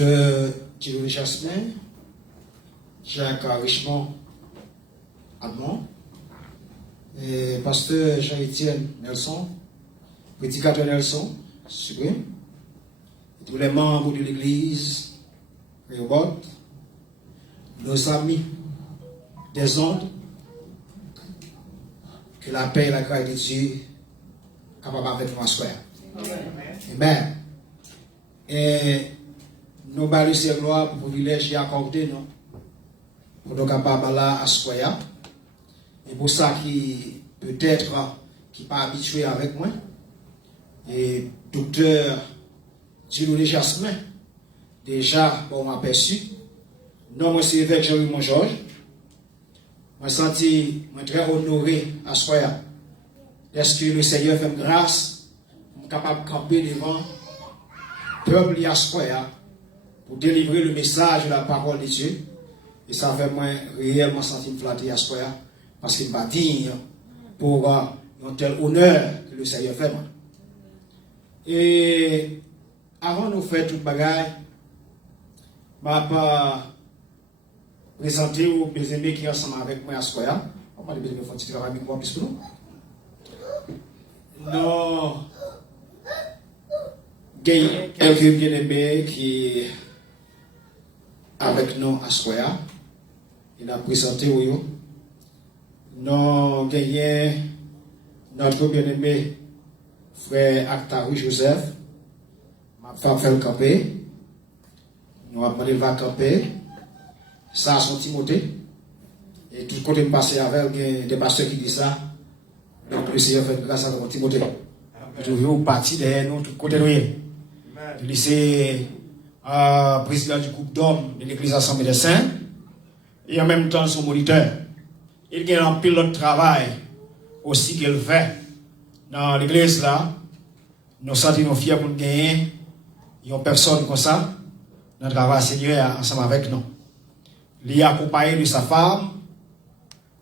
docteur Thierry Jasmin, Jacques Richemont Admont, et pasteur Jean-Étienne Nelson, prédicateur Nelson, Suprême, et tous les membres de l'église, Réobot, nos amis des ondes, que la paix et la grâce de Dieu capable avec nous à soi. Amen. Et nous allons laisser gloire pour le privilège accordé nous pour nous capables là à soi. Et pour ça qui peut-être qui pas habitué avec moi et docteur Thierry Jasmin déjà bon aperçu. Non, moi c'est évêque Jean-Louis Georges. Je me senti très honoré à soi. Est-ce que le Seigneur fait grâce, je suis capable de camper devant le peuple à soi pour délivrer le message de la parole de Dieu. Et ça fait moi réellement sentir flatté à soi parce qu'il m'a dit pour un tel honneur que le Seigneur fait. Et avant de faire toute bagaille, je ne vais pas présenter aux amis qui sont ensemble avec moi à Square. On va faire un petit travail avec moi plus que nous. Non. Il y a quelques bien-aimés qui avec nous à Square. Il a présenté où nous avons notre bien-aimé frère Actarou Joseph. Ma femme fait le camper. Nous avons demandé de camper. Ça a son Timothée. Et tout côté de passer avec des pasteurs qui disent ça. Donc le Seigneur fait grâce à Timothée. Toujours parti derrière nous, tout côté de nous. Il est président du groupe d'hommes de l'église Assemblée des Saints. Et en même temps son moniteur. Il y a un pilote de travail aussi qu'il fait dans l'église là. Nous sentons fiers pour gagner. Il y a une personne comme ça. Dans le travail Seigneur ensemble avec nous. Il est accompagné de sa femme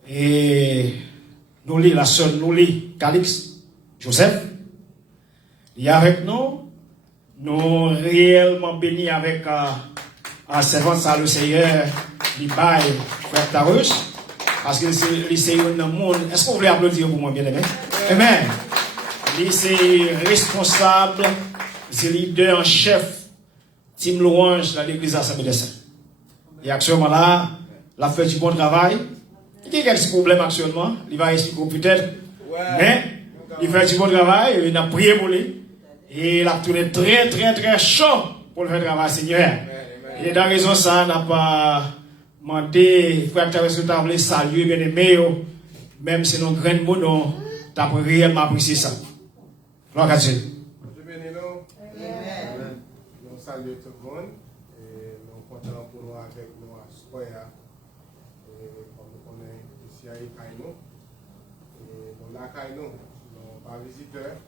et nous la sœur nous Calix Joseph. Il est avec nous. Nous réellement bénis avec un servant le Seigneur, l'Ibaï, frère Tarus, parce que le Seigneur dans le monde. Est-ce que vous voulez applaudir pour moi, bien aimé? Amen. Il est responsable, c'est leader en chef, Team Louange dans l'église Assemblée des Saints. Et actuellement là, la fait du bon travail. Il y a quelques problèmes actuellement. Il va expliquer peut-être. Mais il fait du bon travail. Il a prié pour lui. Et il a tourné très, très, très chaud pour le faire travail, Seigneur. Et dans raison ça, on n'a pas demandé, frère, tu as saluer, bien aimé, même si nos grands mots, tu as réellement apprécié ça. Gloire à Dieu. Nous saluons tout le monde. Content pour nous avec nous à Square. Comme nous connaissons ici à Kaino. Et nous là Kaino, nous pas visiteurs.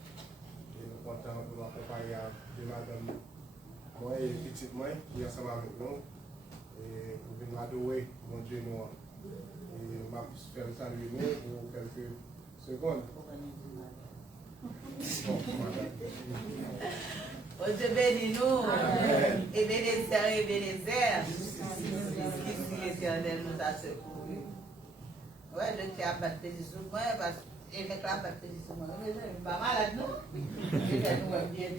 Et nous comptons pour nous accompagner de madame moi et petite moi qui est ensemble avec nous. Et pour venir adorer mon Dieu nous. Et je vais faire saluer nous pour quelques secondes. Oh Dieu bénis nous, et Bénézer, qui l'Éternel nous a secouru. Ouais, je tiens à baptiser sur moi, parce que je vais la baptiser sur moi. Je ne suis pas malade, non? Je vais nous bien.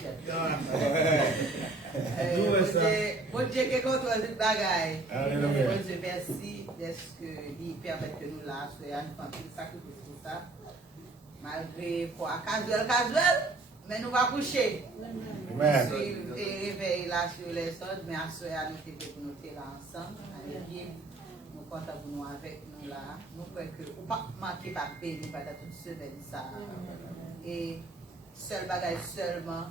Bon Dieu, que contre cette bagaille. Bon Dieu, merci d'être qu'il permet que nous là, soyons un sacrifice pour ça. Malgré quoi, casuel. Mais nous va coucher. Amen. Et réveiller là sur les autres, mais à ce moment-là, nous sommes là ensemble. Nous comptons pour nous avec nous là. Nous croyons que nous ne pas manquer par béni pendant toute semaine. Ça. Et seul bagage seulement,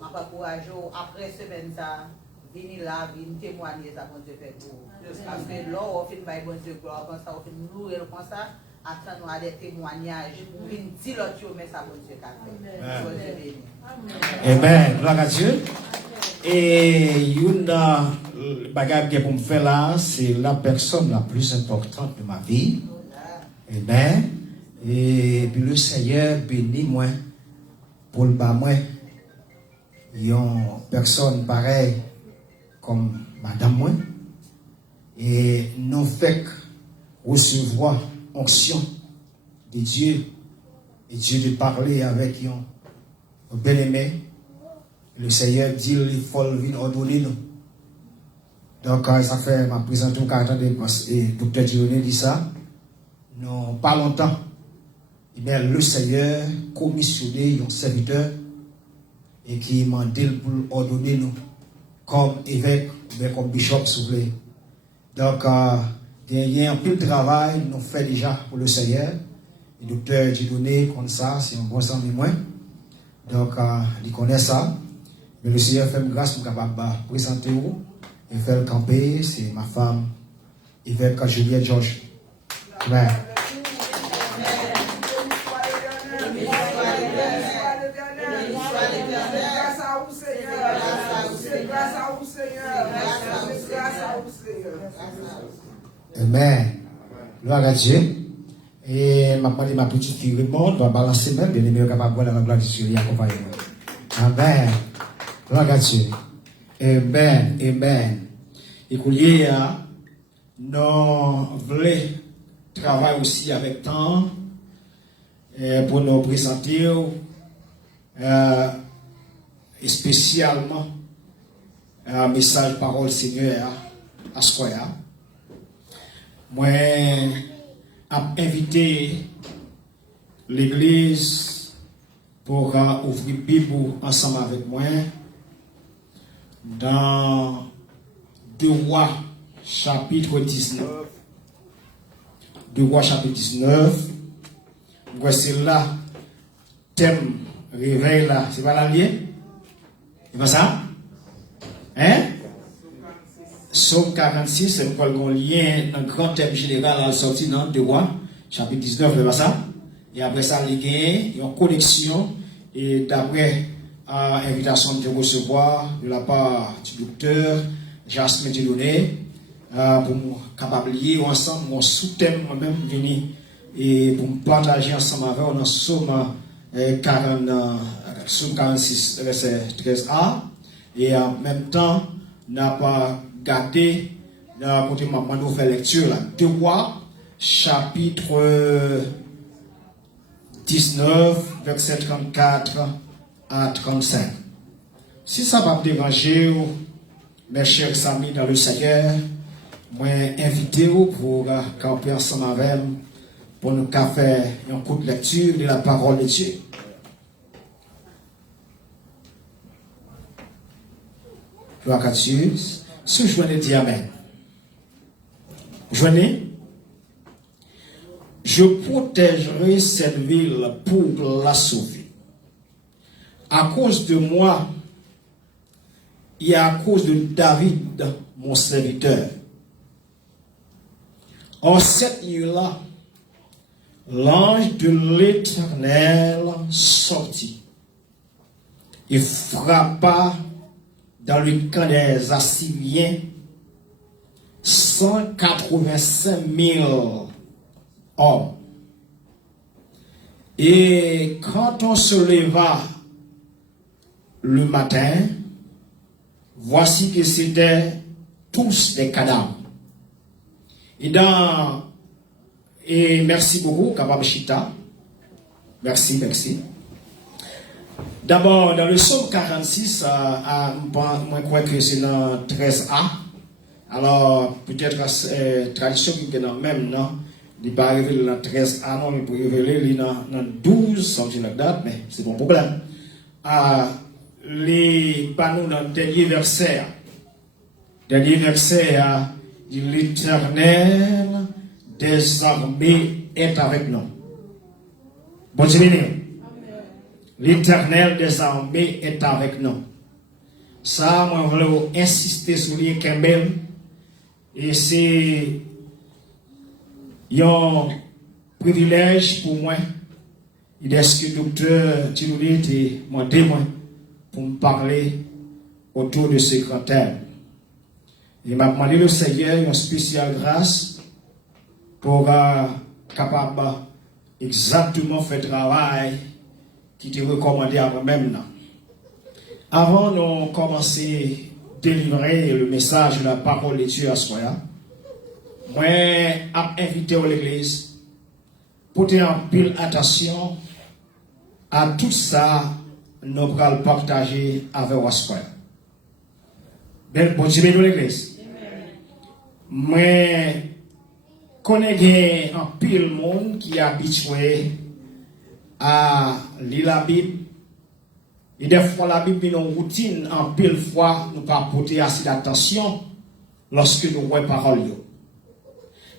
je ne pas courageux après semaine ça, venir là, venir témoigner ça, bon Dieu fait pour vous. Parce que là, on fait un bon Dieu gloire comme ça, on fait nous louer comme ça. Attends-nous à des témoignages pour venir dire l'autre, mais ça, bon Dieu, qu'a fait. Amen. Gloire à Dieu. Et une bagarre que pour me faire là, c'est la personne la plus importante de ma vie. Amen. Et puis le Seigneur bénit moi pour le bas moi. Une personne pareille comme madame moi. Et nous fait recevoir onction de Dieu. Et Dieu de parler avec un bien-aimé. Le Seigneur dit il faut venir ordonner nous. Donc, ça fait ma présentation quand le docteur Dionné dit ça. Non, pas longtemps. Eh bien, le Seigneur commissionné un serviteur et qui m'a dit pour ordonner nous comme évêque ou comme bishop, s'il vous plaît. Donc, il y a un peu de travail nous fait déjà pour le Seigneur. Le docteur Dionné, comme ça, c'est un bon sang de moins. Donc, il connaît ça. Mais le Seigneur fait grâce pour capable de présenter vous et faire le camper. C'est ma femme, évêque Juliette Georges. Amen. Amen. Gloire à Dieu. Et ma petite fille Raymond doit balancer même, bien aimé, capable de voir la gloire de Dieu, accompagnement. Amen. Gloire à Dieu. Amen. Amen. Écoutez, nous voulons travailler aussi avec temps pour nous présenter spécialement un message parole Seigneur à Square. Moi, j'ai invité l'église pour ouvrir la Bible ensemble avec moi dans 2 Rois chapitre 19. 2 Rois chapitre 19. Voici là, thème réveil là, c'est pas la liée? C'est pas ça? Hein? Somme 46, c'est un lien, un grand thème général à la sortie dans 2 Rois, chapitre 19, c'est pas ça? Et après ça, il y a une connexion, et d'après invitation de recevoir de la part du docteur Jasmin Dieudonné, pour nous capable lier ensemble, mon sous-thème moi-même venir et pour me partager ensemble avec on Somme 46, verset 13a, et en même temps, n'a pas gardé dans ma nouvelle lecture, 2 Rois, chapitre 19, verset 34 à 35. Si ça va me déranger, mes chers amis dans le Seigneur, moi invitez vous pour camper ensemble avec moi pour nous faire un coup de lecture de la parole de Dieu. Gloire à Dieu. Si je venais dire Amen. Je protégerai cette ville pour la sauver. À cause de moi et à cause de David, mon serviteur. En cette nuit-là, l'ange de l'Éternel sortit et frappa dans le camp des Assyriens 185 000 hommes. Et quand on se leva le matin, voici que c'était tous des cadavres. Et merci beaucoup, Kabab Chita. Merci. D'abord, dans le psaume 46, moi, je crois que c'est dans 13a. Alors, peut-être tradition qui est dans le même, non? Il n'est pas arrivé dans 13a, non, il peut révéler dans 12, sorti la date, mais c'est bon problème. Les panneaux dans le dernier verset, l'Éternel des armées est avec nous. Bon Dieu, l'Éternel des armées est avec nous. Ça, moi, je voulais insister sur les Kembel. Et c'est un privilège pour moi. Il est ce que le docteur Tinouli était mon témoin pour me parler autour de ce grand thème. Il m'a demandé le Seigneur une spéciale grâce pour capable exactement faire le travail qui était recommandé à moi-même. Avant de commencer délivrer le message de la parole de Dieu à soi. Moi, j'ai invité l'église pour te en pile attention à tout ça, nous allons partager avec vous. Bon Dieu, bénis l'église. Moi, connais un pile monde qui est habitué à lire la Bible. Et des fois, la Bible est une routine, en pile fois, nous pas porter assez d'attention lorsque nous voyons parole.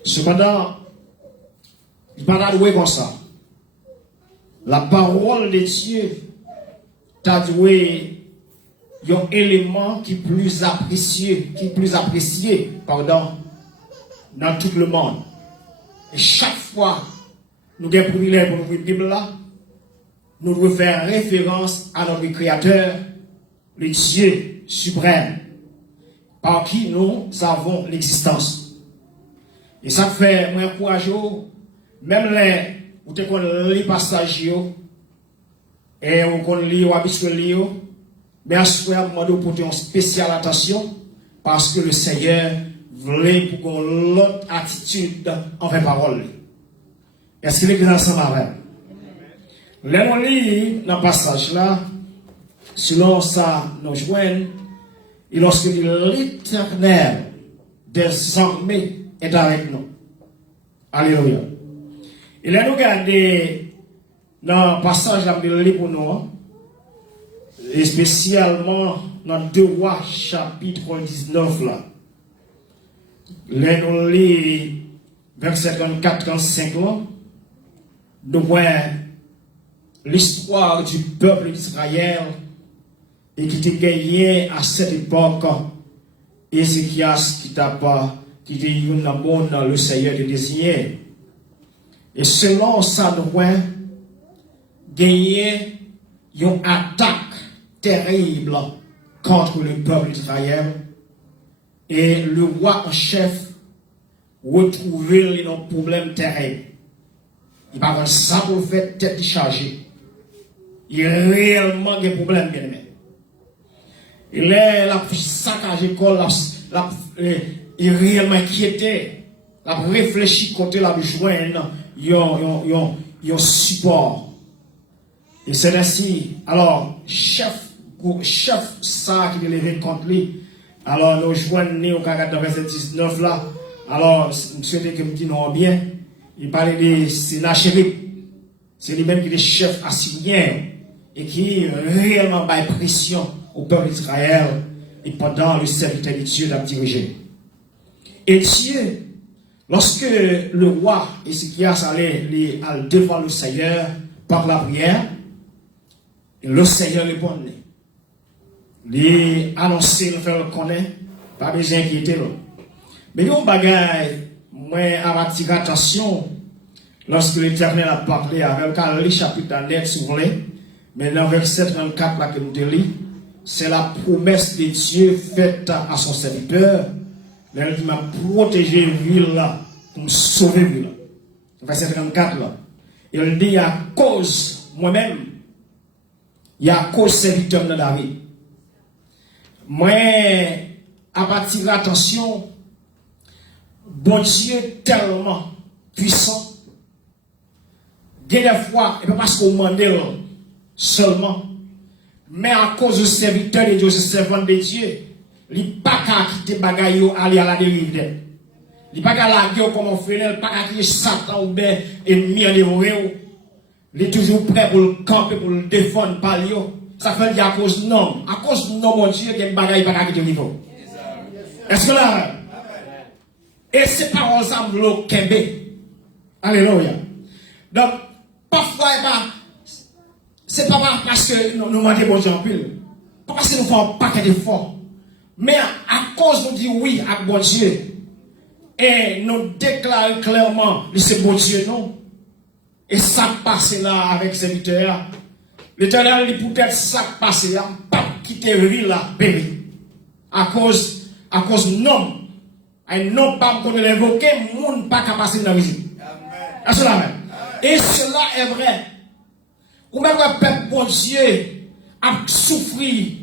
Cependant, il ne pas doué comme ça. La parole de Dieu t'a doué un élément qui est plus apprécié, dans tout le monde. Et chaque fois, nous avons le privilège pour ouvrir la Bible là, nous devons faire référence à notre Créateur, le Dieu suprême, par qui nous avons l'existence. Et ça fait moi courageux, même les où tu connais les passages et on connaît les habituels, mais à ce moment nous porter une spéciale attention parce que le Seigneur voulait pour qu'on ait l'autre attitude envers parole. Est-ce qu'il est ensemble avec? Là, on lit dans le passage là, selon ça, nous joignons, et lorsque l'Éternel des armées est avec nous. Alléluia. Et là, nous regardons dans le passage là, nous lit pour nous, et spécialement dans 2 Rois chapitre 19 là. Là, nous lit verset 34-35 là, nous voyons l'histoire du peuple d'Israël et qui était gagné à cette époque Ézéchias qui était le Seigneur de désigné. Et selon ça, nous avons gagné une attaque terrible contre le peuple d'Israël et le roi en chef retrouvait un problème terrible. Il va avoir ça pour faire tête chargée. Il y a réellement des problèmes, bien aimé. Il est la saccage l'école, il est réellement inquiété. Il a réfléchi côté la joindre, il y a un support. Et c'est ainsi. Alors, chef ça qui est levé contre lui. Alors, nous joignons au caractère dans verset 19 là. Alors, monsieur que me dit non bien. Il parlait de Sénachérib. C'est lui-même qui est le chef assyrien et qui réellement bat pression au peuple d'Israël et pendant le serviteur de Dieu l'a dirigé. Et Dieu, lorsque le roi Ézéchias allait devant le Seigneur par la prière, le Seigneur répondait. Il annonçait, le faire connaître, pas besoin d'inquiéter. Mais il y a un bagage, moi, à attirer attention, lorsque l'Éternel a parlé avec le chapitre net, si vous voulez, mais dans verset 34 là que nous lisons, c'est la promesse de Dieu faite à son serviteur. Il m'a protégé la ville là, pour me sauver la ville. Verset 34 là. Il dit à cause moi-même, il y a cause serviteur de David. Moi, à partir de l'attention, bon Dieu tellement puissant, des fois, et pas parce qu'on demande seulement, mais à cause du serviteur de Dieu, du servant de Dieu, il n'est pas qu'à quitter bagaille aller à la dérive. Il n'est pas qu'à la gueule comme on fait, il n'est pas qu'à quitter Satan ou bien ennemi en dévoré. Il est toujours prêt pour le camper, pour le défendre par lui. Ça fait dire à cause non. À cause non, mon Dieu, il y a une bagaille pas qu'à quitter le niveau. Est-ce que là? Et ces paroles semblent au Québec. Alléluia. Donc, parfois, c'est pas parce que nous demandons bon Dieu en pile. Pas parce que nous faisons un paquet d'efforts. Mais à cause nous disons oui à bon Dieu. Et nous déclarons clairement que c'est bon Dieu, non. Et ça passe là avec ses serviteurs. L'Éternel dit peut-être ça passe là. Pas quitter la ville là, bébé. À cause non. Et non pas qu'on l'évoquer, monde pas capable de la visite. Et cela est vrai. Ou même le peuple bon Dieu a souffert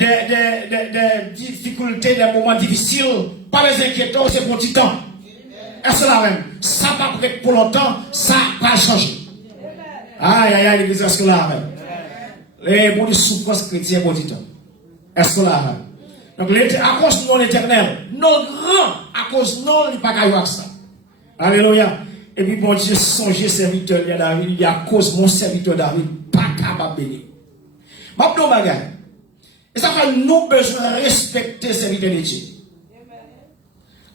des difficultés, des moments difficiles, pas les inquiétants, c'est pour petit temps. Est-ce la même? Ça va pas être pour longtemps, ça va changer. Aïe, aïe, aïe, l'église, est-ce que là même? Les bons de souffrance chrétienne pour petit temps. Est-ce que là même? Donc, à cause de non l'éternel, non grand, à cause non, il n'y a pas qu'à ça. Alléluia. Et puis, bon Dieu, songez serviteur de David, il y a à cause mon serviteur David, pas capable de bénir. Ma blou bagay. Et ça fait nous besoin de respecter le serviteur de Dieu.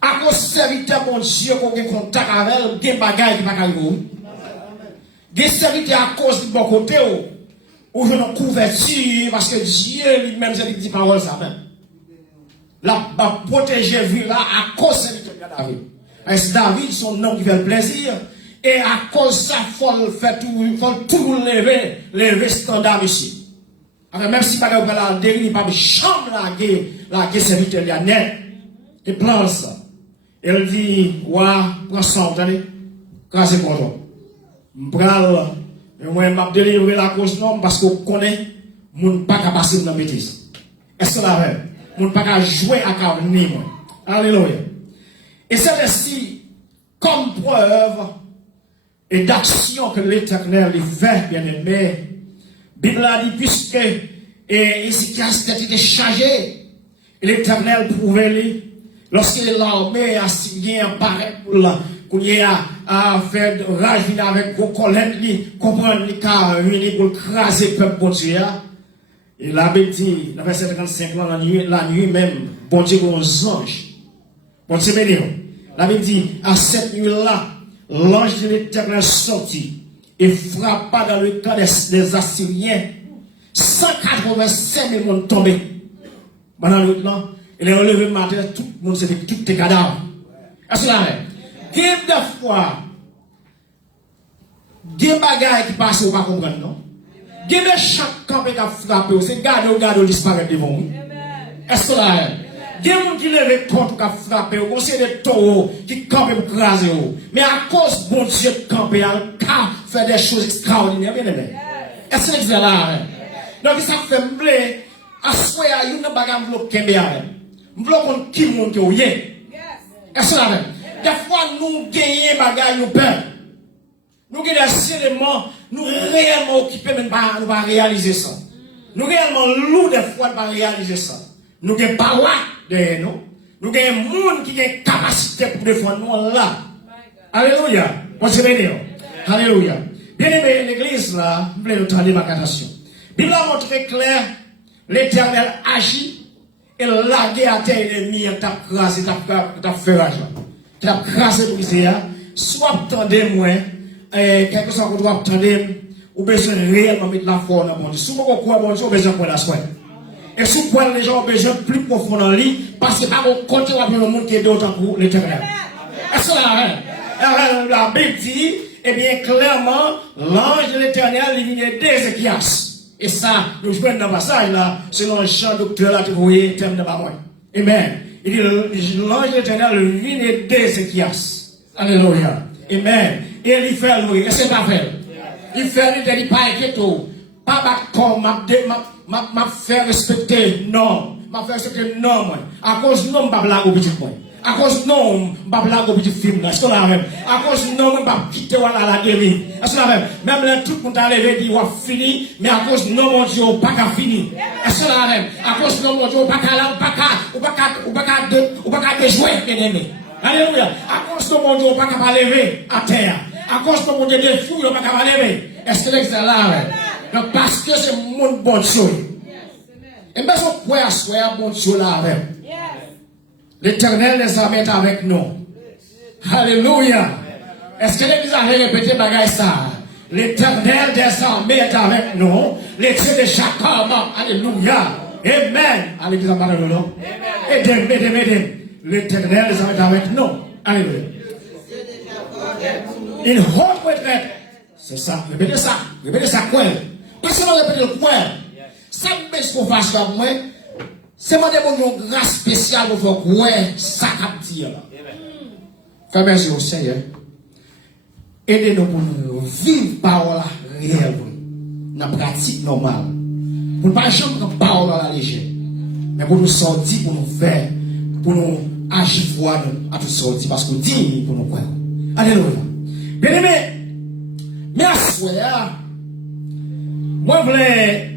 À cause serviteur mon Dieu, qu'on a contact avec elle, des bagages qui ne sont pas arriver. Des serviteurs à cause du bon côté, où je n'ai couverture, parce que Dieu lui-même, il dit parole ça même. La protéger vie là à cause de serviteur de David. Est-ce David, son nom qui fait le plaisir, et à cause de ça, il faut tout lever le standard ici. Même si par exemple la dérive pas de chambre la guerre serviteur de la net et plan ça. Elle dit ouah prends ça attendez quand c'est content. M'pral moi m'a délivrer la cause non parce qu'on connaît moun pas capable passer dans bêtise. Est-ce que la vrai moun pas capable jouer à carni moi. Alléluia. Et c'est ainsi comme preuve et d'action que l'Éternel lui fait bien aimé. Bible a dit, puisque Ézéchias était chargé, l'Éternel pouvait lui, lorsque l'armée assyrienne apparaît pour qu'il y a fait rage avec vos collègues, comprendre qu'il a venu pour craser le peuple bon Dieu. Et la Bible dit, dans verset 55, la nuit même, bon Dieu, aux anges. Bon Dieu, béni. La Bible dit, à cette nuit-là, l'ange de l'Éternel sortit et frappa dans le camp des Assyriens. 185 000 personnes tombées. Pendant le temps, il est relevé le matin, tout le monde s'est fait tous tes cadavres. Est-ce que c'est vrai? Il y a des fois, des bagailles qui passent, on ne va pas comprendre, non? Il y a des chaque camp qui a frappé, c'est garde, disparaître devant nous. Est-ce que c'est vrai? Il y a des gens qui lèvent contre qui a frappé, on sait des taureaux qui campent pour craser. Mais à cause bon Dieu de camper, il a fait des choses extraordinaires. Est-ce que c'est là? Donc ça fait m'blé, à soi, il y a une bagarre bloquée. M'bloquons qui monte qui est. Est-ce que là? Des fois, nous gagnons bagarre, nous peur. Nous gagnons des éléments, nous réellement occupés, mais nous ne pas réaliser ça. Nous réellement lourds des fois, nous pas réaliser ça. Nous avons pas là derrière nous. Nous avons des gens qui ont une capacité pour défendre nous là. Alléluia. Bon Dieu béni. Alléluia. Bien aimé, l'église là, vous voulez entendre ma cantation. La Bible a montré clair, l'Éternel agit et la guerre à terre ennemi t'a crasé, t'a fait rage. T'a crasé pour ici. Soit attendez moi, quelque chose qu'on doit attendre, ou besoin réellement mettre la foi dans mon Dieu. Si vous croyez bon Dieu, besoin de la soin. Et si vous les gens ont besoin plus profond dans lui, parce que c'est pas mon côté ou le monde qui est d'autant pour l'Éternel. Est-ce que la Bible dit, eh bien, clairement, l'ange de l'Éternel, il vient d'Ézéchias. Et ça, nous jouons dans le passage là, selon le chant docteur là, vous voyez, terme de ma mort. Amen. Il dit, l'ange de l'Éternel vient d'Ézéchias. Alléluia. Amen. Et il fait louer. Et c'est pas fait. Il fait, il dit, pas inquiété. Pas battre comme m'a fait respecter non. M'a fait respecter non, moi. À cause non, pas blague au petit point. À cause non, pas blague au petit film là. Est-ce que la même? À cause non, pas quitter la dérive. Est-ce que la même? Même le truc qu'on t'a levé dit, on fini, mais à cause non, mon Dieu, pas qu'à finir. Est-ce que la même? À cause non, mon Dieu, pas qu'à jouer, bien aimé. Alléluia. À cause non, mon Dieu, pas qu'à lever à terre. À cause non, mon Dieu, des fous, pas qu'à lever. Est-ce que c'est là? Donc, parce que c'est mon bon Dieu. Et bien, on peut asseoir bon Dieu là avec. L'Éternel les armées avec nous. Alléluia. Est-ce que l'église a répété bagaille ça? L'Éternel des armées est avec nous. Les dieux de Jacob. Alléluia. Amen. À l'église a parlé de nous. Aidez. L'Éternel les armées est avec nous. Alléluia. Une haute retraite. C'est ça. Répétez ça quoi? Parce que on répète le quoi? Ça me met qu'on fasse comme moi. C'est mon une grâce spéciale pour faire quoi ça cap dire là. Fais merci au Seigneur. Aidez-nous pour nous vivre parole réelle dans la pratique normale. Pour ne pas jamais prendre parole à la légère. mais pour nous sortir, pour nous faire, pour nous agir à tout sortir, parce que dit pour nous croire. Alléluia. Bien aimé, mais à ce moment-là, moi je voulais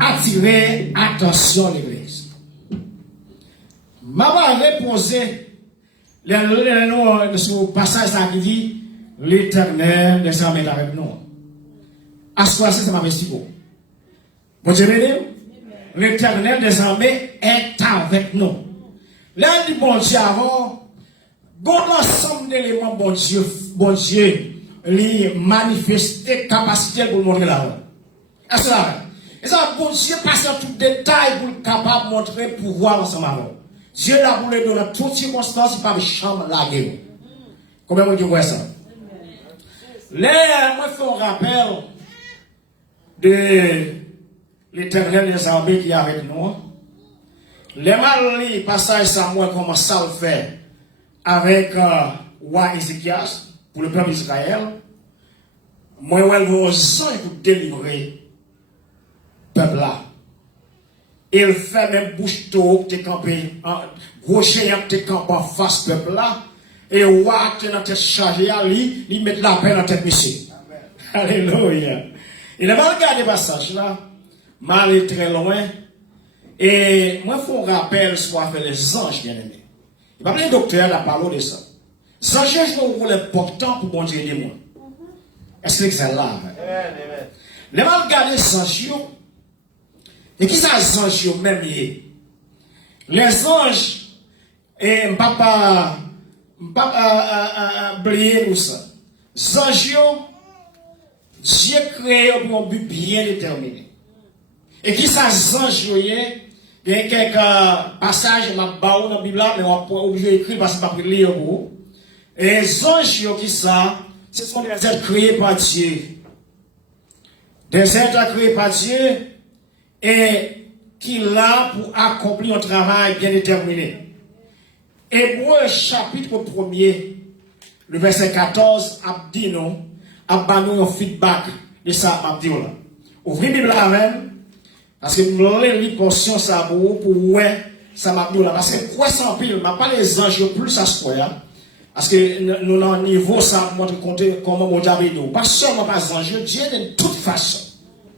attirer attention de l'église. Maman avait posé le passage qui dit l'Éternel des armées est avec nous. À ce moment-là, c'est ma question. Bon Dieu béni, l'Éternel des armées est avec nous. Là, du bon Dieu avant, bon ensemble d'éléments, bon Dieu, lui manifester capacité pour montrer là. Est-ce là? Et ça, bon Dieu passe dans tout détail pour capable de montrer pouvoir ensemble avec nous. Dieu l'a voulu donner toutes circonstances, pas de chambre la guerre. Comment vous dites ça? Là, moi, je fais un rappel de l'Éternel des armées qui est avec nous. Les mal passage Samuel commence à le faire avec roi Ézéchias pour le peuple d'Israël. Moi, elle va aux anges pour délivrer le peuple là. Il fait même bouche d'eau qui est campé, gros géant qui est campé en face peuple là. Et roi qui est dans tête chargée à lui, il met la paix dans tête monsieur. Alléluia. Il n'a pas regardé le passage là. Mal est très loin. Et moi, il faut un rappel sur les anges, bien aimés. Il n'y a pas de docteur à parler de ça. Les anges jouent un rôle important pour bon Dieu aider moi. Est-ce que c'est là? Les mal regarder les anges, et qui sont les anges même? Les anges, et papa, oublier tout ça. Les anges, Dieu créé pour un but bien déterminé. Et qui sont les anges? Il y a quelques passages dans la Bible, mais on peut obligé d'écrire parce que je ne peux pas lire. Et les anges qui sont, ce sont des êtres créés par Dieu. Des êtres créés par Dieu et qui là pour accomplir un travail bien déterminé. Hébreux chapitre 1er, le verset 14, a dit non, a donné un feedback de ça, a dit là. Ouvrez la Bible avec. Parce que je vais lire portion ça pour ouais ça m'a dit là parce que quoi sans pile m'a pas les anges plus à ce point parce que nous dans niveau ça montre compter comment mon diable nous pas seulement pas les anges Dieu de toute façon.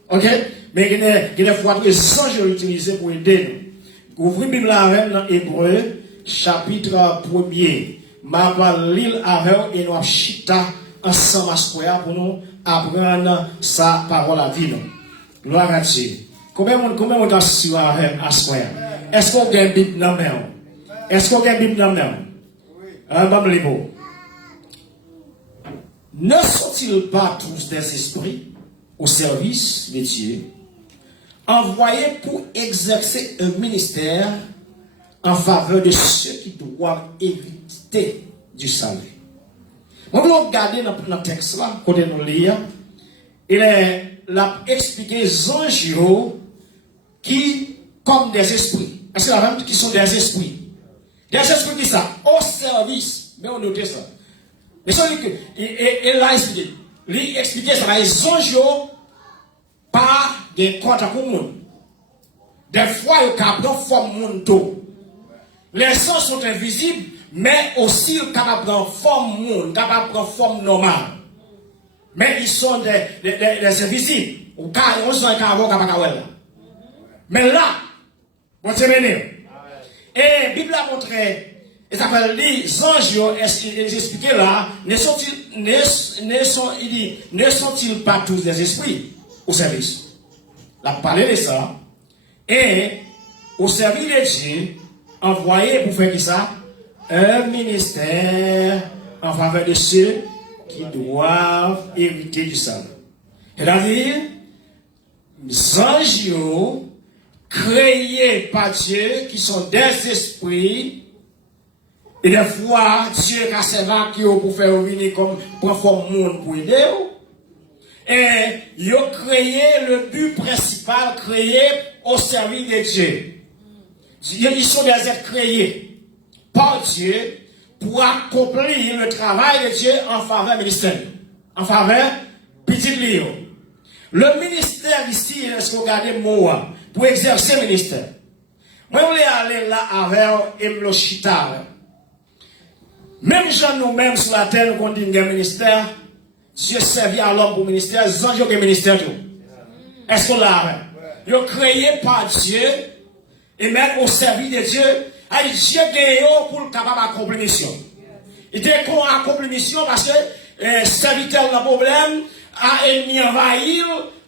OK mais il y a des fois les anges utilisés pour aider nous. Ouvrez la Bible avec dans Hébreux chapitre 1er m'a pas lire avec et nous chita ensemble à ce point pour nous apprendre sa parole à vie. Gloire à Dieu. Combien on a su à ce point? Est-ce qu'on a une Bible dans la main? Est-ce qu'on a une Bible dans la main? Ne sont-ils pas tous des esprits au service de Dieu, envoyés pour exercer un ministère en faveur de ceux qui doivent éviter du salut? On va regarder dans le texte là, quand on lit, il est là expliqué les anges qui, comme des esprits, est-ce que la même qui sont des esprits? Des esprits qui sont au service, mais on note ça. Mais ça, il a expliqué. Il a expliqué ça, les anges pas des contrats pour nous. Des fois, ils captent forme monde. Les anges sont invisibles, mais aussi ils captent de forme monde, captent de forme normale. Mais ils sont des invisibles. Ou car on sont capable. Mais là, bon Dieu béni. Et la Bible a montré, et ça s'appelle les anges, expliqué là, ne sont-ils pas tous des esprits au service? La parlé de ça, et au service de Dieu, envoyé pour faire ça, un ministère en faveur de ceux qui doivent éviter du salut. C'est-à-dire, les anges créés par Dieu, qui sont des esprits, et des fois, Dieu a servi pour faire venir comme pour former le monde pour aider. Et ils ont créé le but principal, créé au service de Dieu. Ils sont des êtres créés par Dieu pour accomplir le travail de Dieu en faveur du ministère, en faveur petit Léo. Le ministère ici, est-ce que vous regardez le mot? pour exercer le ministère. Moi, je voulais aller là avec Emlo Chita. Même gens nous-mêmes sur la terre, nous avons un ministère. Dieu servi à l'homme pour le ministère. Les anges ont un ministère. Est-ce qu'on l'a? Ils ont créé par Dieu et même au service de Dieu. Et Dieu gagne pour le capable d'accomplir mission. Il était pour accomplir mission parce que le serviteur n'a problème, a ennemi envahi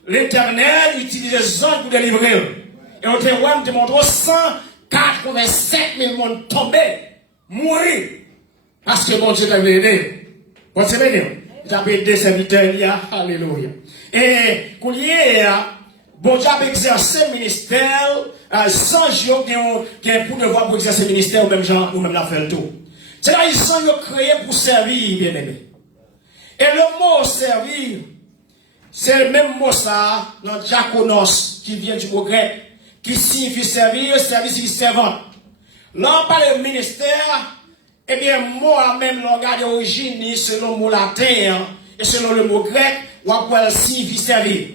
l'Éternel, il utilise les anges pour délivrer. Et on te montre 187 000 monde tombés, mourir. Parce que mon Dieu t'a aidé. Bon, c'est bien. Il t'a aidé serviteur, alléluia. Et, qu'on y est, bon Dieu a exercé le ministère, sans gens qui ont pour devoir pour exercer le ministère, ou même gens, ou même la faire tout. C'est là, ils sont créés pour servir, bien aimé. Et le mot servir, c'est le même mot ça, dans diakonos, qui vient du mot grec, qui signifie servir, servir signifie servant. Là, on parle de ministère, eh bien, mot a même langage d'origine, selon le mot latin, et selon le mot grec, ou après signifie servir.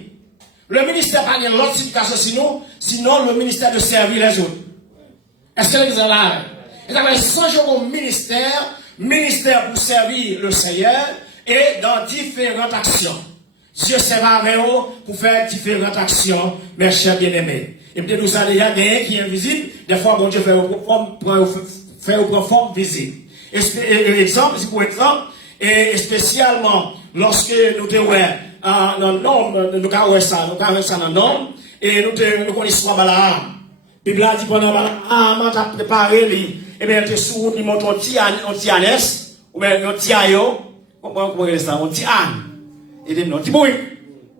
Le ministère n'a pas l'autre signification sinon le ministère de servir les autres. Est-ce que vous êtes là? Et ça va changer au ministère pour servir le Seigneur et dans différentes actions. Dieu sert avec vous pour faire différentes actions, mes chers bien-aimés. Et peut-être nous allons y aller qui est invisible. Des fois, bon Dieu fait une forme visible. Exemple, si pour exemple, et spécialement lorsque nous devons dans le nom, nous avons ça dans le nom, et nous connaissons Balaam. La Bible a dit pendant Balaam, tu as préparé lui. Et bien, tu sous il montre un petit ânesse, ou bien un petit ayo, comment ça, un petit âne. Il dit non, petit bruit.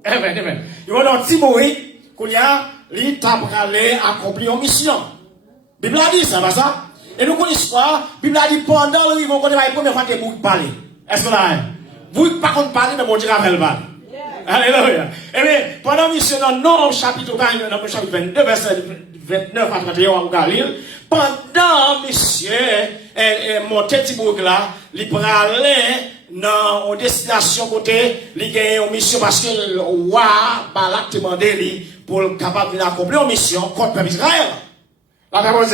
Eh bien. Il va dans un petit bruit, qu'il y a, il t'a aller accomplir une mission. La Bible a dit ça, pas ça? Et nous connaissons pas, la Bible a dit pendant le livre, on connaît la première fois que vous parlez. Est-ce que là, vous pas contre parler, mais mon Dieu a fait le mal. Alléluia. Eh bien, pendant la mission, dans le chapitre 22, verset 29 à 31, on va lire. Pendant monsieur monté Tibouk là, il peut aller dans une destination côté, il gagne une mission parce que le roi Balak demandé lui pour le capable d'accomplir une mission contre Israël. La Bible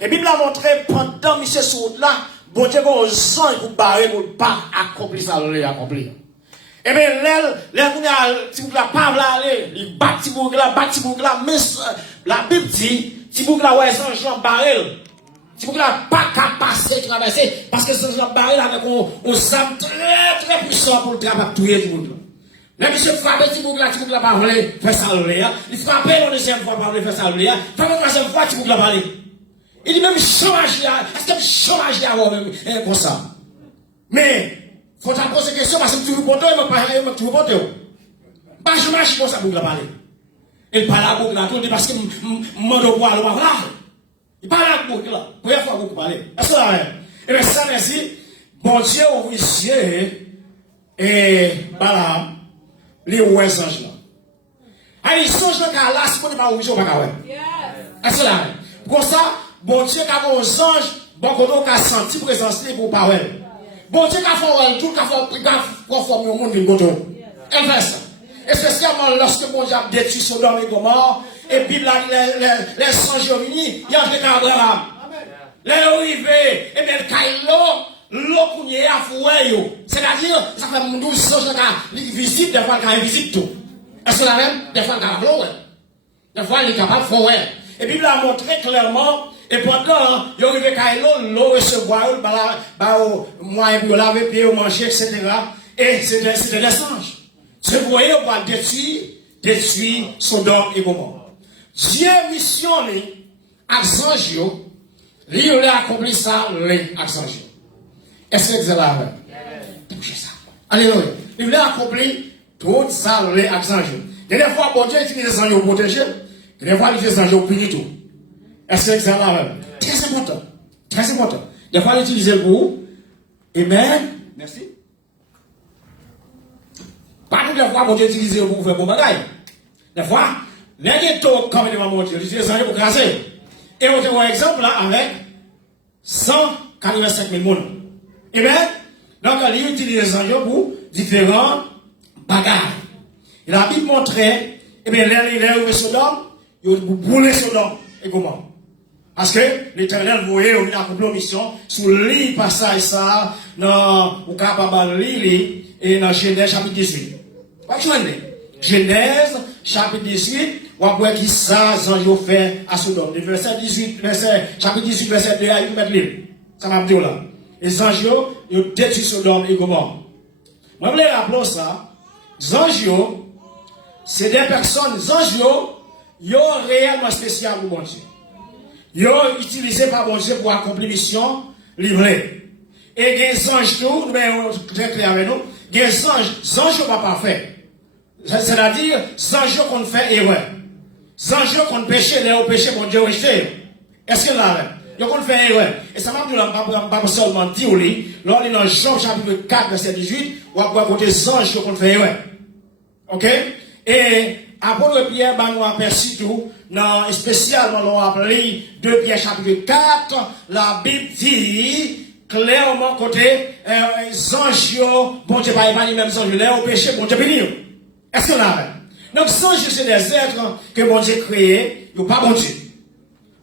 et Bible a montré pendant monsieur sur là, bon Dieu aux anges pour barrer pour pas accomplir ça le accomplir. Et bien Tibouk là pas aller, il bat Tibouk là, mais la Bible dit Tibouk là, ouais, c'est un Jean Barrel. Tibouk là, pas qu'à passer, traverser, parce que c'est un Jean Barrel avec un âme très puissant pour le travail de tuer Tibouk là. Mais monsieur frappé Tibouk là, pas voulu faire ça là. Il frappait la deuxième fois, pas voulu faire ça là. Il frappé la troisième fois, Tibouk là, parler. Il dit même chômage là, est-ce que chômage là, même, comme ça. Mais, faut t'en poser des questions, parce que tu veux compter, mais tu veux compter. Pas chômage comme ça, Tibouk là, parler. Il parle à beaucoup là, tout parce que mon droit là, voilà. Il parle à beaucoup là. Première fois que vous parlez. Est-ce que ça va? Et bien, ça, merci. Bon Dieu, officier, et voilà, les ouest anges là. Ah, ils sont là, si vous n'êtes pas obligé, on va pas. Est-ce que ça va? Pour ça, bon Dieu, quand aux anges, bon, quand on a senti présence pour parler. Bon Dieu, quand on fait tout, quand on fait conformer au monde, il go to. Elle fait ça. Et spécialement lorsque mon Dieu a détruit Sodome et Gomorrhe, et puis les songes unis, il y a un Abraham. Les arrivés, et bien, l'eau qu'on y a foué, c'est-à-dire, ça fait mon douce songe qui visite, des fois, quand il visite tout. Est-ce que la même, des fois, quand il a des fois, il est capable de fouer. Et puis, il a montré clairement, et pendant, il arrive quand l'eau recevoir, moyen pour laver, pied, manger, etc. Et c'était des songes. Je voyais on va détruire Sodome et Gomorrhe. Dieu missionné à Sanjio, lui a accompli ça, lui à Sanjio. Est-ce que vous avez la touché ça? Alléluia. Il a accompli tout ça, lui à Sanjio. Des fois, bon Dieu utilise Sanjio pour protéger, des fois, il utilise Sanjio pour punir tout. Est-ce que vous avez la très important. Très important. Des fois, il utilise le pour. Amen. Merci. Pas toutes les fois, mon Dieu utilise pour faire bon bagage. Des fois, les ghettos, comme il va mon Dieu, utilise les pour casser. Et on te voit un exemple là avec 185 000 personnes. Et bien, donc, il utilise les anges pour différents bagages. Et la Bible montrait, et bien, les Sodome, ils brûler Sodome et Gomorrhe. Parce que l'Éternel voyait une accomplie mission sous le passage ça dans au capable lire et dans Genèse chapitre 18. Pas Genèse chapitre 18, on voit qui ça Zanjo fait à Sodome. Verset 18, chapitre 18 verset 2 il mettre lire. Ça va me dire là. Et Zanjo, il détruit Sodome et Gomorrhe. Moi je voulais rappeler ça. Zanjo c'est des personnes Zanjo yo réellement spécial pour bon Dieu. Yo utilisé par bon Dieu pour accomplir mission livrée. Et les anges tout, mais très clair avec nous, les anges pas parfait. C'est-à-dire, anges qu'on fait erreur. Anges qu'on péché, les péché, bon Dieu rejeté. Est-ce que là, yo qu'on fait erreur. Et ça m'a dit pas seulement dire lors de dans Jean chapitre 4 verset 18, on va voir côté anges qu'on fait erreur. OK? Et apôtre Pierre nous aperçu tout dans spécialement l'on appelé 2 Pierre chapitre 4, la Bible dit clairement côté anges bon Dieu pas les mêmes anges là au péché bon Dieu béni. Est-ce que là donc anges c'est des êtres que bon Dieu créé, ils pas bon Dieu.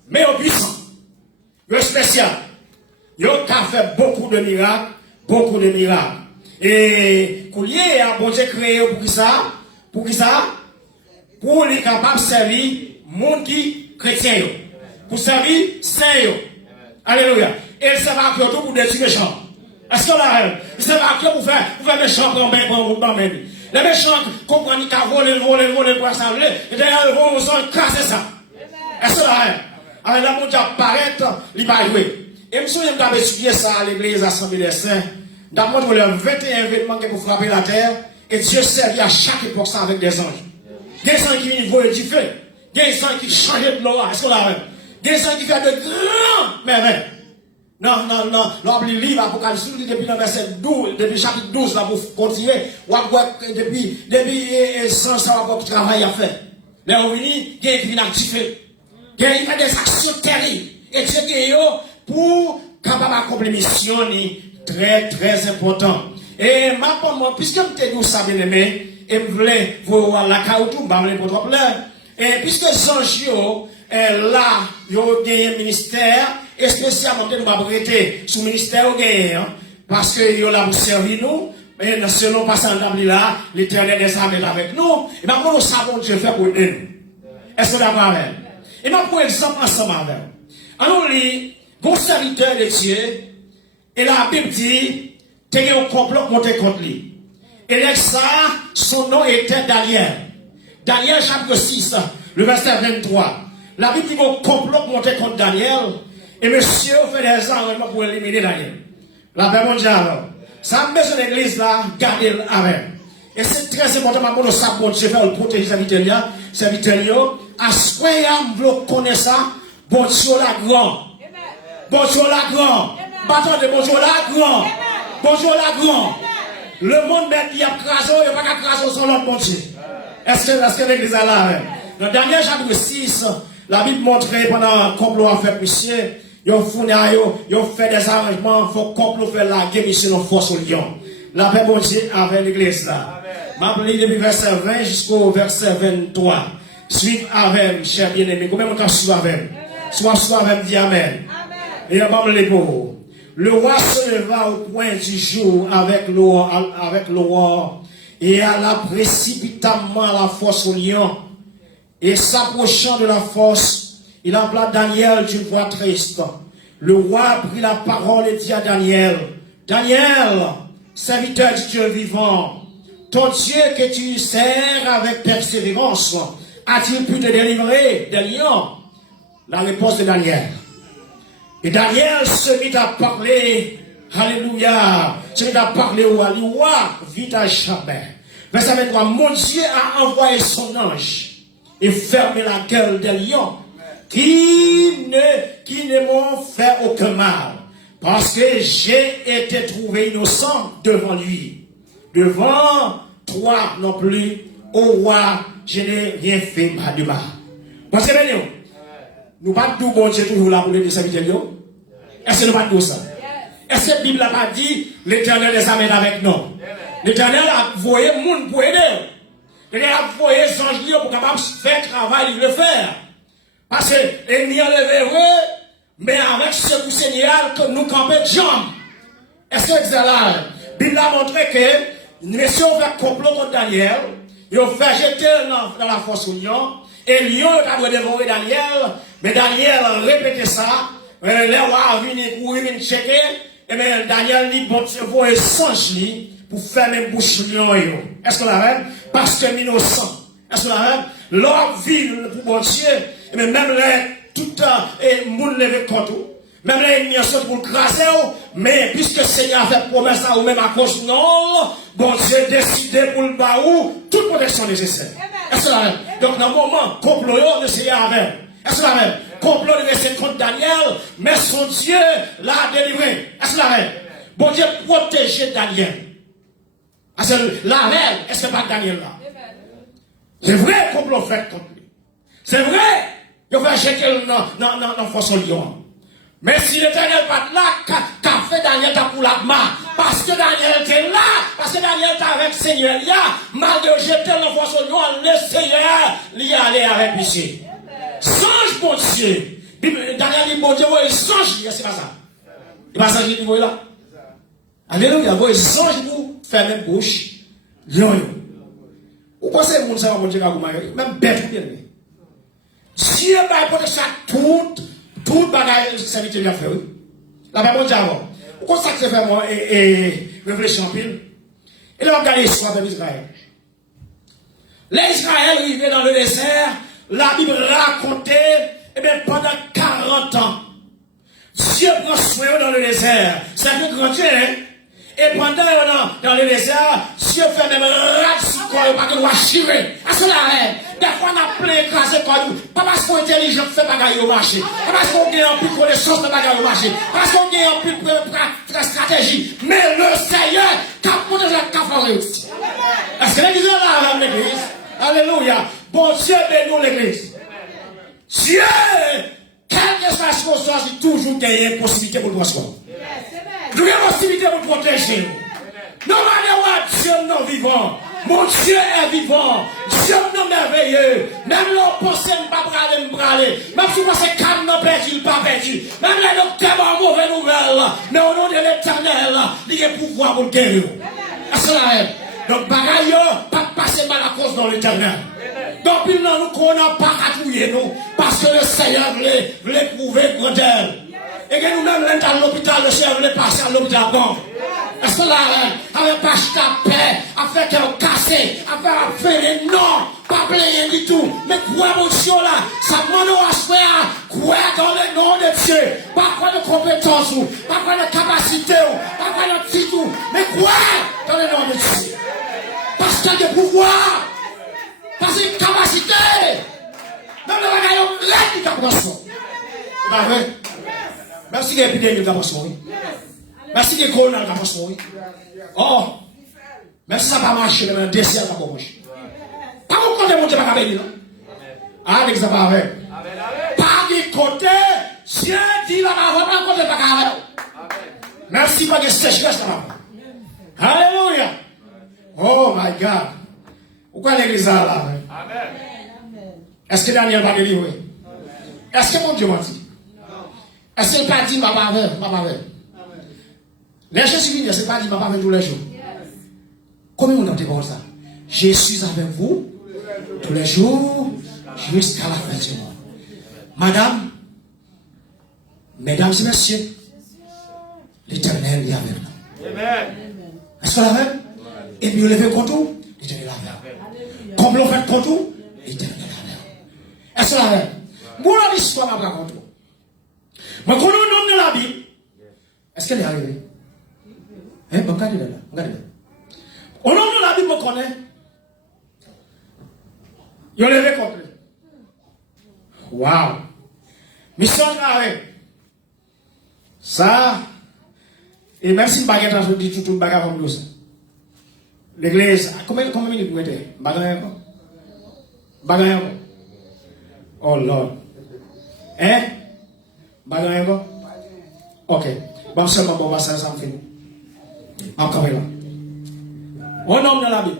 Mais au puissant. Ils spécial. Ils ont fait beaucoup de miracles. Et coulier a bon Dieu créé pour qui ça? Pour qui ça? Pour les capables de servir monde qui chrétien. Pour servir saint. Alléluia. Et ça va que tout pour détruire les méchants. Est-ce que là, ça va que pour faire méchants pour même. Les méchants comprennent qu'ils volent pour assembler. Et d'ailleurs, ils vont casser ça. Est-ce que là, alors là, mon Dieu apparaît, il va jouer. Et je me souviens d'avoir étudié ça à l'église Assemblée des Saints. D'abord, il y a 21 événements qui pour frapper la terre. Et Dieu servit à chaque époque ça avec des anges. Des anges qui viennent voler du feu. Des anges qui changent de l'eau. Est-ce qu'on l'a vu? Des anges qui font de grands merveilles. Non. L'homme le livre Apocalypse, depuis le verset 12, depuis chapitre 12, là, pour continuer, on voit depuis, sans ça, on va travailler à faire. Mais on vient, il y a une activité. Il fait des actions terribles. Et Dieu qui est pour capable d'accomplir mission très, très important. Et moi, puisque je t'ai dit ça, bien aimé, et je voulais voir la caoutou, je voulais pour et puisque Zanjio est là, il y a un ministère, et spécialement, nous avons arrêté sous ministère au gain, parce qu'il y a là pour servir nous, mais selon le passage là, l'Éternel des armées est avec nous, et bien, nous savons Dieu fait pour aider nous. Est-ce que vous d'accord avec? Et bien, pour exemple, ensemble avec nous. Alors, les serviteur de Dieu, et la Bible dit, il y a un complot monté contre lui. Et là, ça, son nom était Daniel. Daniel chapitre 6, le verset 23. La Bible dit qu'il y a un complot monté contre Daniel. Et monsieur fait des armes pour éliminer Daniel. La paix mondiale. Ça a besoin de l'église là, garder avec. Et c'est très important, pour nous savoir Dieu faire le protéger serviteurs. À ce qu'on veut connaître ça, bon Dieu la grand. Bon Dieu la grand. Bâton de bon Dieu la grand. Bonjour la grand. Le monde il y a crasé, il n'y a pas qu'à craser sur l'autre bon Dieu. Est-ce que l'église est là? Dans le dernier chapitre 6, la Bible montrait pendant un complot à faire monsieur, ils ont fait des arrangements, il faut complot faire la guerre ici dans force au lion. La paix bon Dieu avec l'église là. Je vais depuis verset 20 jusqu'au verset 23. Suivez avec, cher bien-aimé. Combien de temps suivez avec? Soit avec, dis Amen. Et on va me les pour. Le roi se leva au point du jour avec l'aurore et alla précipitamment à la fosse au lion. Et s'approchant de la fosse, il appela Daniel d'une voix triste. Le roi prit la parole et dit à Daniel, Daniel, serviteur du Dieu vivant, ton Dieu que tu sers avec persévérance, a-t-il pu te délivrer des lions? La réponse de Daniel. Et Daniel se mit à parler, alléluia, se mit à parler au roi, vite à jamais. Verset 23, mon Dieu a envoyé son ange et fermé la gueule des lions qui ne m'ont fait aucun mal, parce que j'ai été trouvé innocent devant lui. Devant toi non plus, ô roi, je n'ai rien fait de mal. Parce que nous ne pas tout bon Dieu toujours là pour les serviteurs. Est-ce que nous pas tout ça? Est-ce que la Bible n'a pas dit l'Éternel les amène avec nous? L'Éternel a envoyé le monde pour aider. L'Éternel a envoyé les anges pour capable faire travail, il le faire. Parce que l'ennemi a levé, mais avec ce coup Seigneur que nous campons de jambes. Est-ce que c'est là? La Bible a montré que les messieurs ont fait complot contre Daniel. Ils ont fait jeter dans la fosse au lion. Et lion a dû dévorer Daniel. Mais Daniel a répété ça. Les rois viennent checker. Et bien Daniel dit, bon, tu vois un singe pour faire les bouches lion. Est-ce que la même? Parce que innocent. Est-ce que la même? L'homme vit pour bon Dieu. Et même tout le monde levé contre vous. Même les ennemis sont pour craser, mais puisque le Seigneur a fait promesse à vous même à cause de non, bon Dieu décidé pour le baou, toute protection nécessaire. Est-ce que la même? Donc dans le moment, complot, le Seigneur avait. Est-ce que la même? Complot de rester contre Daniel, mais son Dieu l'a délivré. Est-ce que la même? Bon Dieu protéger Daniel. Est-ce que la même? Est-ce que pas Daniel là? C'est vrai complot fait contre lui. C'est vrai. Il va jeter dans force au lion. Mais si l'Éternel pas là, qu'a fait Daniel pour la main? Parce que Daniel était là, parce que Daniel était avec le Seigneur, malgré jeter dans force au lion, le Seigneur, il y allait avec lui. Songe, bon Dieu. Daniel dit, bon Dieu, il songe, c'est pas ça. Il va s'agir du là. Alléluia, il songe pour faire même bouche. Lion. Vous pensez que ça va mon Dieu, même bête, bien. Dieu va porter ça tout bagaille serviteur lui a fait. La Bible dit avant. Pourquoi ça que fait moi et réfléchir en pile? Et là on regarde l'histoire de Israël. Les Israël arrivaient dans le désert, la Bible racontait, et bien pendant 40 ans, Dieu prend soin dans le désert. C'est un grand Dieu, hein? Et pendant dans le désert, Dieu fait même rats sur quoi, pas que nous chirer. À cela, des fois on a plein écrasé par nous. Pas parce qu'on est intelligent fait bagaille au marché. Pas parce qu'on gagne en plus de connaissance de bagaille au marché. Pas parce qu'on gagne en plus de stratégie. Mais le Seigneur, qui a protégé la café aussi. Est-ce que l'église est là, l'église? Alléluia. Bon Dieu, bénis l'église. Dieu, quelle que soit la circonstance, il toujours gagné une possibilité pour le transformer. Nous avons la possibilité de nous protéger. Non, Dieu non vivant. Mon Dieu est vivant. Dieu non merveilleux. Même l'on pense ne pas braler. Même si vous pensez calme non perdu, pas perdu. Même les docteurs ont mauvaise nouvelle. Mais au nom de l'Éternel, il a pouvoir pour le guérir. Donc, bagaille, pas passer mal à cause dans l'Éternel. Donc, il ne nous connaît pas à touiller nous. Parce que le Seigneur voulait prouver grandeur. Et que nous-mêmes, dans l'hôpital, le Seigneur voulait passer à l'hôpital. Bon. Est-ce que là, avec pas de paix, à faire qu'elle cassé, à faire non, pas rien du tout. Mais quoi, mon Dieu, là, ça demande à se faire, quoi dans le nom de Dieu. Pas quoi de compétence, pas quoi de capacité, pas quoi de titre, mais quoi dans le nom de Dieu. Parce qu'il y a des pouvoirs, parce qu'il y a une capacité. Même le bagaillon, là, il y a une capacité. C'est pas vrai? Même s'il y a une épidémie, il y a une capacité. Merci que Corona n'a pas passé. Oh, même si ça n'a pas marché, mais le dessert n'a pas marché. Pas au côté de mon Dieu, pas de non? Ah, l'exemple pas avec. Pas du côté, Dieu dit là-bas, pas côté pas avec. Merci pour que sécheresse là-bas. Alléluia. Oh my God. Pourquoi l'église là? Est-ce que Daniel va délivrer? Est-ce que mon Dieu m'a dit? Est-ce qu'il n'a pas dit, ma avec? Les gens suivent, c'est pas dit, ma avec tous les jours. Comment on entend ça? Je suis avec vous tous les jours jusqu'à la fin du monde. Madame, mesdames et messieurs, l'Éternel est avec nous. Est-ce que la même? Et puis, lever contre vous, l'Éternel est avec nous. Comme l'on fait contre vous, l'Éternel est avec nous. Est-ce que la même? Moi, l'histoire m'a pas contre vous. Mais quand on nomme de la Bible, est-ce qu'elle est arrivée? Hein, regardez là. Au nom de la Bible, on connaît. Il a levé contre lui. Waouh! Mission grave. Ça, et même si je ne dis tout le bagage comme ça. L'église, combien de minutes vous êtes? Bagage. Oh Lord. Hein? Bagage. Ok. Bon, seulement, bon, ça me fait. Encore là. On nomme dans la Bible.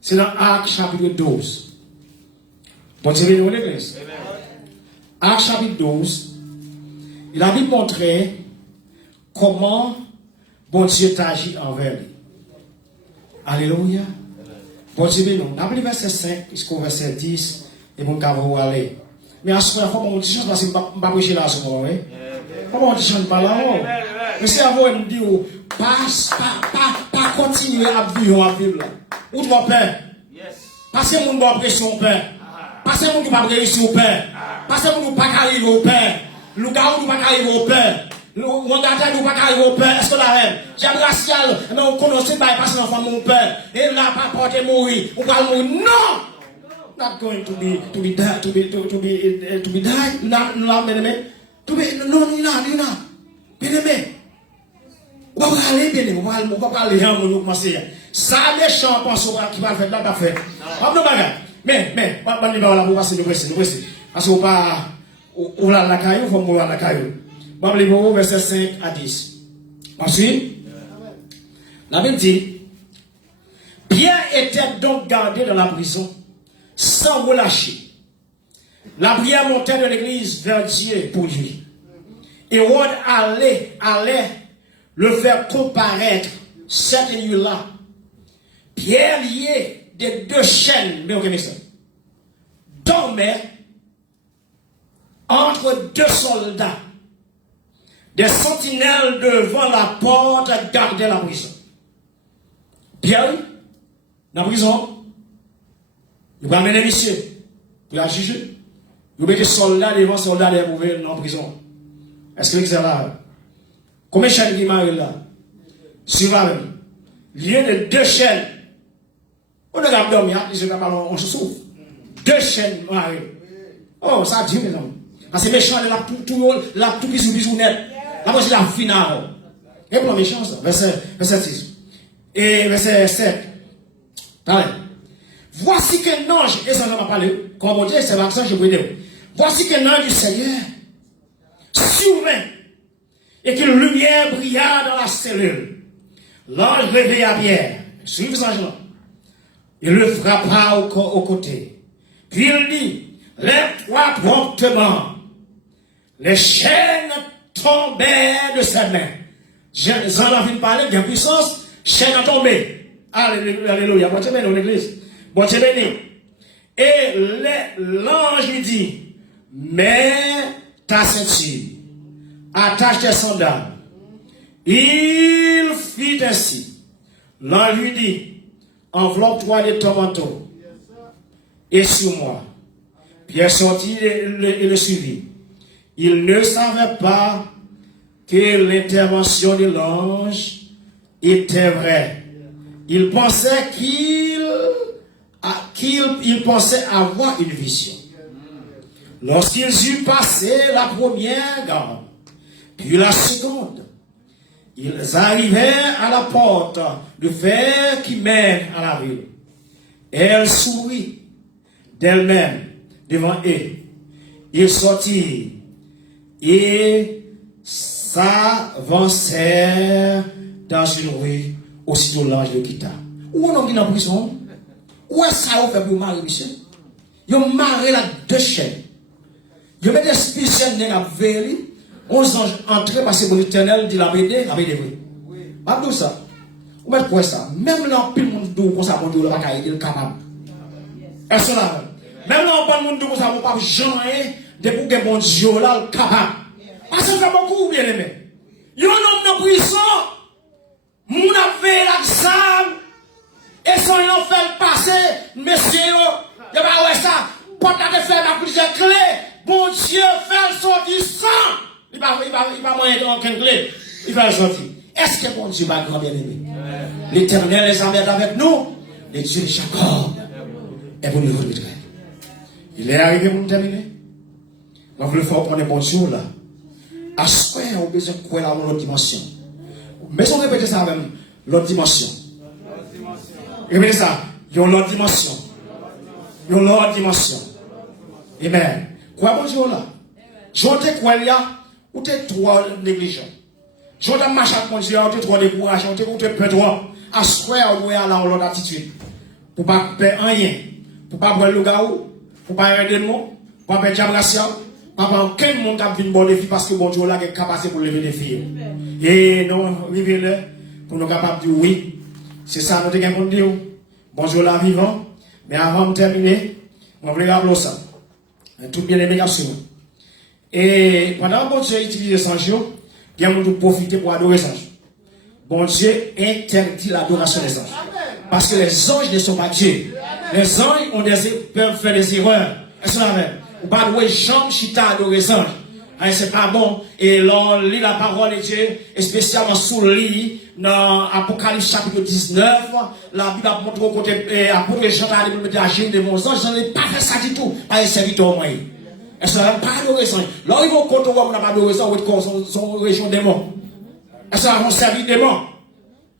C'est dans Actes chapitre 12. Bon, c'est venu l'église. Actes chapitre 12, il a bien montré comment bon Dieu t'agit envers lui. Alléluia. Bon Dieu, mais non. D'après le verset 5 jusqu'au verset 10, et mon cas va aller. Mais à ce moment-là, il faut que je parce que je ne vais pas prêcher là à ce moment-là. Comment je ne chante pas là? Mais c'est avant de me dire, pas continuer à vivre là. Où tu vas peur? Parce que mon doit pression au père. Parce que mon doit pas réussir au père. Parce que mon doit pas arriver au père. Le gars doit pas arriver au père. Le regardeur doit pas arriver au père. Est-ce que la reine? J'ai racial, mais on connaît pas passer l'enfant mon père. Et là, pas porter mourir. On va mourir. Non! Not going to be die. Non, bien-aimé. Non, bien-aimé. On va aller, bien-aimé. On va parler, on va commencer. Ça, les chants, pense qui va faire là, va faire. Mais, on va là pour passer, nous précis. Parce qu'on va, on va la caillou, on va la caillou. On va aller verset 5 à 10. Ensuite, la Bible dit, Pierre était donc gardé dans la prison, sans relâcher. La prière montait de l'église vers Dieu pour lui. Hérode allait le faire comparaître cette nuit-là. Pierre lié des deux chaînes, mais regardez ça, dormait entre deux soldats. Des sentinelles devant la porte gardaient la prison. Pierre, dans la prison, il va amener monsieur pour la juger. Il met des soldats devant soldats dans la prison. Est-ce que c'est là? Combien de chaînes qui marient là? Sur la même. Lié de deux chaînes. On ne regarde dormir, on se souffle. Deux chaînes marées. Oh, ça dit, mes amis. Parce que méchant, il a tout bisou net. Là, c'est la finale. Et pour le méchant, ça. Verset 6. Et verset 7. Allez. Voici qu'un ange, et ça, on va parler. Comme on dit, c'est l'accent, je peux dire. Voici qu'un ange du Seigneur survint et qu'une lumière brilla dans la cellule. L'ange réveilla Pierre. Suivez cet ange-là. Il le frappa au côté. Puis il dit, lève-toi promptement. Les chaînes tombaient de sa main. J'en ai envie de parler de puissance, chaîne a tombé. Alléluia. Bon Dieu béni dans l'église. Bon Dieu béni. Et l'ange lui dit, mets ta ceinture, attache tes sandales. Il fit ainsi. L'ange lui dit, enveloppe-toi de ton manteau et sur moi. Pierre sortit et le suivit. Il ne savait pas que l'intervention de l'ange était vraie. Il pensait qu'il pensait avoir une vision. Lorsqu'ils eurent passé la première garde, puis la seconde, ils arrivèrent à la porte de fer qui mène à la ville. Elle sourit d'elle-même devant eux. Ils sortirent et s'avancèrent dans une rue. Aussitôt l'ange le quitta. Où on est en prison? Où est-ce que ça fait pour marier, monsieur? Ils ont marié la deux chaînes. Ils ont mis des spéciales dans la veille. 11 anges entrés parce que mon éternel dit la BD, la BD. Oui. Pas tout ça. Vous mettez quoi ça? Même là, plus le monde doux, comme ça, mon Dieu, le bagaille, il est capable. Est-ce que là? Même là, on parle de monde doux, comme ça, on parle de gens, de pour que mon Dieu, là, le capable. Parce que ça fait beaucoup, bien aimé. Il y a un homme de prison. Mon avait l'examen. Et son yon fait passer, monsieur, il va voir ça. Porte à faire la plusieurs clés. Bon Dieu, fait sortir sang. Il va moyen de aucune clé. Il va sortir. Est-ce que bon Dieu va grand bien aimé? L'Éternel est avec nous. Le Dieu de Jacob est pour nous remettre. Il est arrivé pour nous terminer. Donc le faut prendre bon Dieu là. À ce point, on a besoin de quoi dans l'autre dimension. Mais on répète ça même, l'autre dimension. Répétez ça, il y a l'autre dimension. Il y a l'autre dimension. Amen. Quoi bon Dieu là? J'entends quoi il y a, ou t'es trop négligent. J'entends marcher avec mon Dieu, ou t'es trop découragé, ou t'es peu trop. À ce point, on doit aller dans l'autre attitude. Pour pas perdre rien. Pour pas boire le gars, pour pas aider le monde, pour pas perdre la raciale, Papa, aucun monde a vu une bonne défi parce que bon Dieu là est capable pour lever les filles. Et non, vivez le pour nous capables de dire oui. C'est ça nous devons dire. Bon Dieu là vivant. Mais avant de terminer, on va rappeler ça. Tout bien aimé garçon. Et pendant que bon Dieu utilise ça, il y a monde profiter pour adorer ça. Bon Dieu interdit l'adoration des anges. Parce que les anges ne sont pas Dieu. Les anges peuvent faire des erreurs. Est-ce que vous savez? Ou pas louer jambes chita adorer les anges. C'est pas bon. Et l'on lit la parole de Dieu, et spécialement sous le lit, dans Apocalypse chapitre 19, la Bible a montré au côté, apôtre Jean a dit, mettre à genoux de mon ange, j'en ai pas fait ça du tout. Pas un serviteur, moi. Est-ce que vous pas adorer ça? Là, ils vont compter, on n'a pas adoré ça, son région démon. Est-ce que vous servi démon?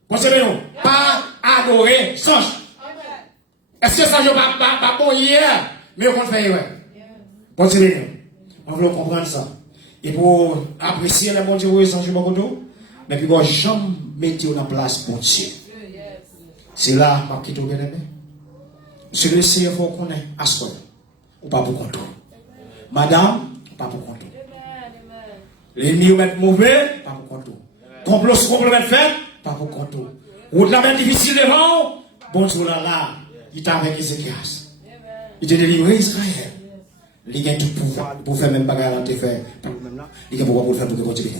Pensez bien, pas adorer ça. Est-ce que ça, je pas bon hier? Mais on fait, ouais. Pensez bien. On veut comprendre ça. Et pour apprécier le bon Dieu, mais puis, jamais mettre en place pour Dieu. C'est là, ma petite bien aimé. Monsieur le Seigneur, il faut qu'on ait à soi. Ou pas pour contrôle. Madame, pas pour contrôle. L'ennemi ou mettre mauvais, pas pour contrôle. Complot mettre fait, pas pour contrôle. Ou de la main difficile devant, bon Dieu là, il t'a avec Ézéchias. Il t'a délivré Israël. Il a tout pouvoir pour faire même bagarre à te faire. Il a pouvoir pour le faire pour que continue.